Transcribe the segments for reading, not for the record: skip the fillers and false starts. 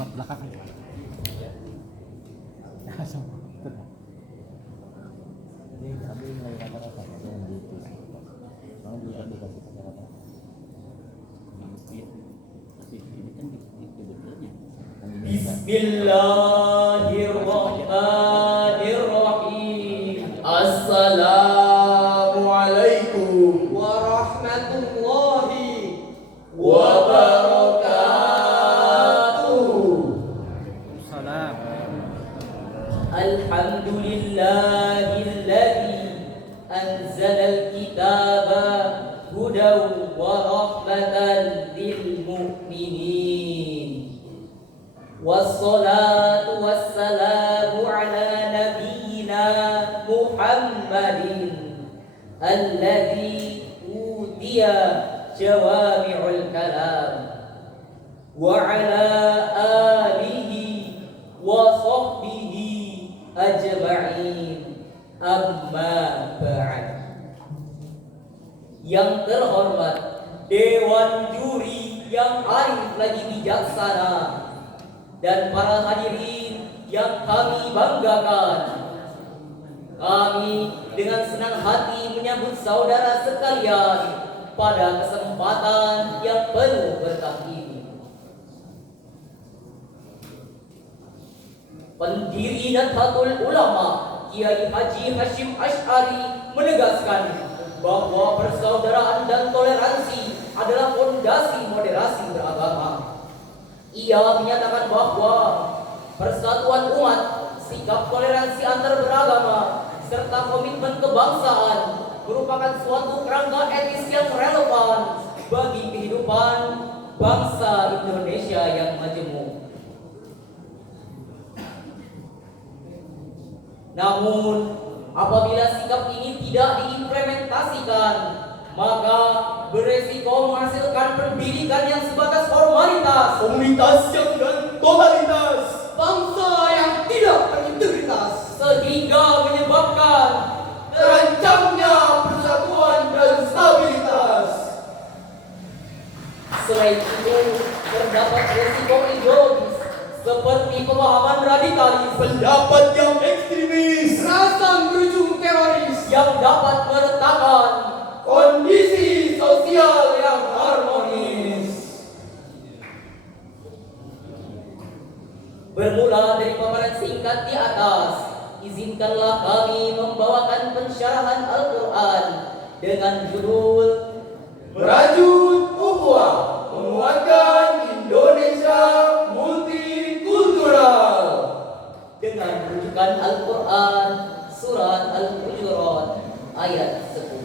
lewat belakang. Ya, sama. Ini kami mulai rata-rata yang gitu. Mau juga dikasih rata-rata. Ini kan sebetulnya. Bismillahirrahmanirrahim. Assalamualaikum warahmatullahi wabarakatuh. Salam. Alhamdulillahilladzi anzalal kitaba hudan wa rahmatan lil mu'minin. Wassalatu wassalamu ala nabiyyina Muhammadin alladzi utiya jawami'ul kalam wa ala alihi wa sahbihi ajma'in, amma ba'd. Yang terhormat Dewan Juri yang arif lagi bijaksana dan para hadirin yang kami banggakan, kami dengan senang hati menyambut saudara sekalian pada kesempatan yang penuh berkah ini. Pendiri Nahdlatul Ulama Kiai Haji Hashim Asy'ari menegaskan bahwa persaudaraan dan toleransi adalah fondasi moderasi beragama. Ia menyatakan bahwa persatuan umat, sikap toleransi antar beragama, serta komitmen kebangsaan merupakan suatu kerangka etis yang relevan bagi kehidupan bangsa Indonesia yang majemuk. Namun, apabila sikap ini tidak diimplementasikan, maka beresiko menghasilkan pendidikan yang sebatas formalitas, komunitas yang dan totalitas, bangsa yang tidak berintegritas, sehingga menyebabkan terancamnya persatuan dan stabilitas. Selain itu, terdapat resiko ideologis seperti pemahaman radikalis, pendapat yang ekstremis, rasa berujung teroris yang dapat meretakkan kondisi sosial yang harmonis. Bermula dari paparan singkat di atas, izinkanlah kami membawakan pensyarahan Al-Quran dengan judul Merajut Ukhuwah, menguatkan Indonesia multikultural, dengan rujukan Al-Quran surat Al-Hujurat ayat 10.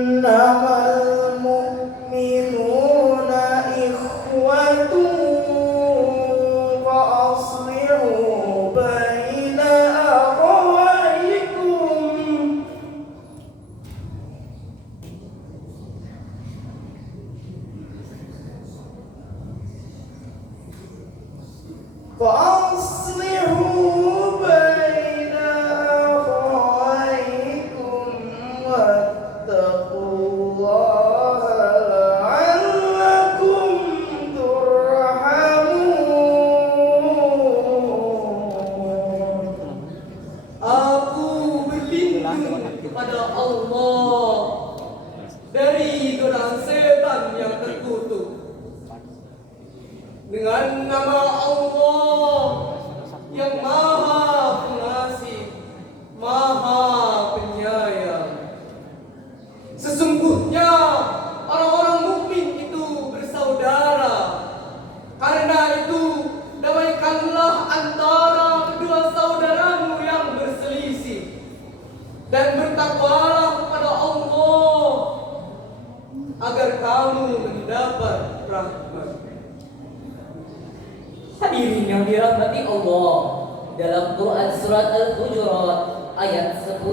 Innamal mu'minuna ikhwatun fa aslihu baina akhawaykum. Fa aslihu baina akhawaykum wattaqullaha la'allakum turhamun. Aku berlindung kepada Allah dari godaan setan yang terkutuk. Dengan nama Allah yang Maha Pengasih, Maha Penyayang. Sesungguhnya orang-orang mukmin itu bersaudara agar kamu mendapat rahmat. Hadirin yang dirahmati Allah, dalam Quran surat Al-Hujurat ayat 10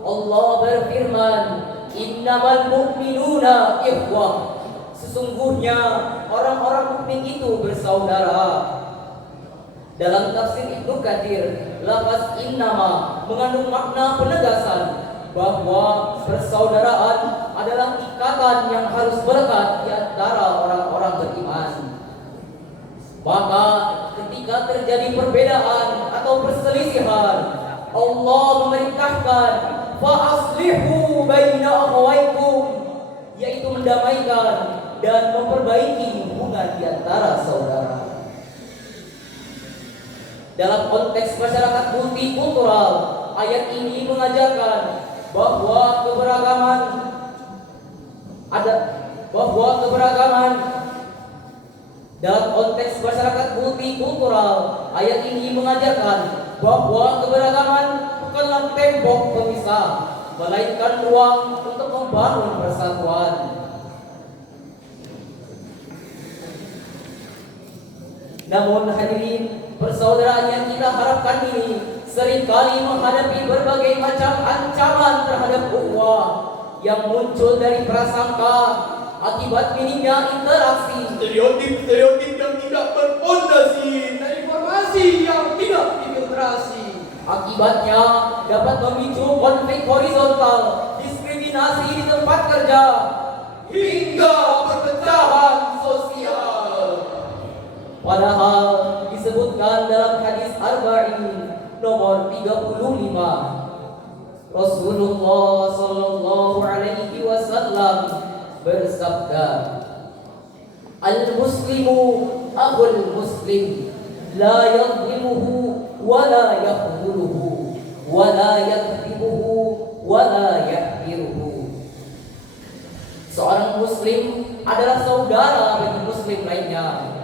Allah berfirman, innamal mu'minuna ikhwah. Sesungguhnya orang-orang mukmin itu bersaudara. Dalam tafsir Ibnu Katsir, lafaz innama mengandung makna penegasan bahwa persaudaraan adalah ikatan yang harus melekat di antara orang-orang beriman. Maka ketika terjadi perbedaan atau perselisihan, Allah memerintahkan fa'aslihu baina akhawaykum, yaitu mendamaikan dan memperbaiki hubungan di antara saudara. Dalam konteks masyarakat multikultural, ayat ini mengajarkan bahwa keberagaman dalam konteks masyarakat multikultural, ayat ini mengajarkan bahwa keberagaman bukanlah tembok pemisah, melainkan ruang untuk membangun persatuan. Namun hadirin, persaudaraan yang kita harapkan ini seringkali menghadapi berbagai macam ancaman terhadap ukhuwah yang muncul dari prasangka akibat minimnya interaksi, Stereotip yang tidak berfondasi dan informasi yang tidak difiltrasi. Akibatnya dapat memicu konflik horizontal, diskriminasi di tempat kerja, Hingga perpecahan sosial. padahal disebutkan dalam hadis Arba'in nomor 35, Rasulullah sallallahu alaihi wasallam bersabda, al-muslimu akhul muslim, la yadhlimuhu wa la yakhdhuluhu wa la yakdhibuhu wa la yahqiruhu. Seorang muslim adalah saudara bagi muslim lainnya,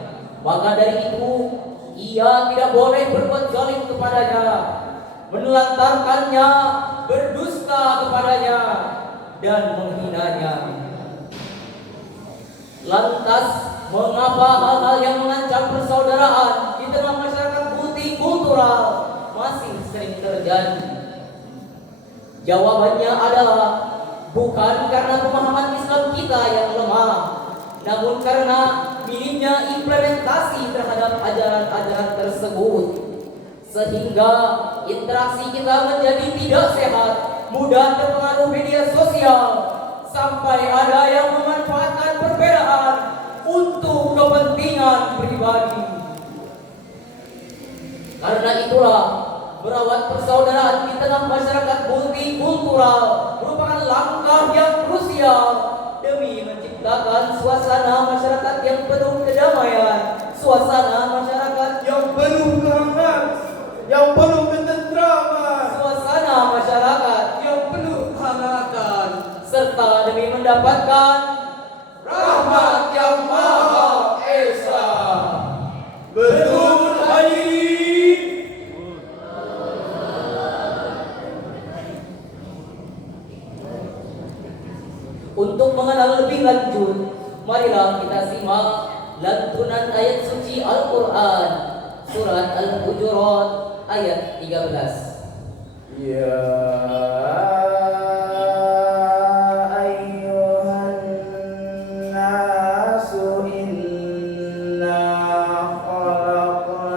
maka dari itu ia tidak boleh berbuat zalim kepadanya, menelantarkannya, berdusta kepadanya, dan menghinanya. Lantas, mengapa hal-hal yang mengancam persaudaraan di tengah masyarakat multikultural masih sering terjadi? Jawabannya adalah bukan karena pemahaman Islam kita yang lemah, namun karena minimnya implementasi terhadap ajaran-ajaran tersebut, sehingga interaksi kita menjadi tidak sehat, mudah terpengaruh media sosial, sampai ada yang memanfaatkan perbedaan untuk kepentingan pribadi. Karena itulah, merawat persaudaraan di tengah masyarakat multikultural merupakan langkah yang krusial demi menciptakan suasana masyarakat yang penuh kedamaian, suasana masyarakat Yang penuh kehangatan, yang penuh ketentraman, suasana masyarakat yang penuh kehangatan, serta demi mendapatkan rahmat yang Maha Esa. Betul hadirin. Untuk mengenal lebih lanjut, marilah kita simak lantunan ayat suci Al-Quran, surat Al-Hujurat ayat 13. Ya ayyuhan nasu inna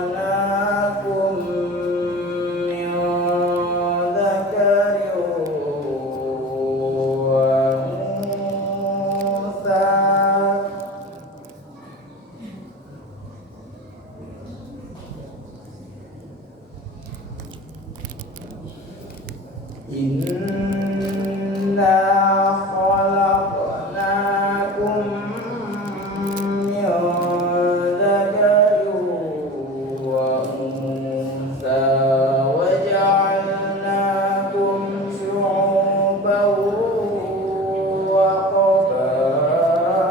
khalaqnakum min dzakarin wa untha. Inna khalaqnakum min dzakarin wa untha wa ja'alnakum syu'uban wa qabaila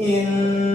إن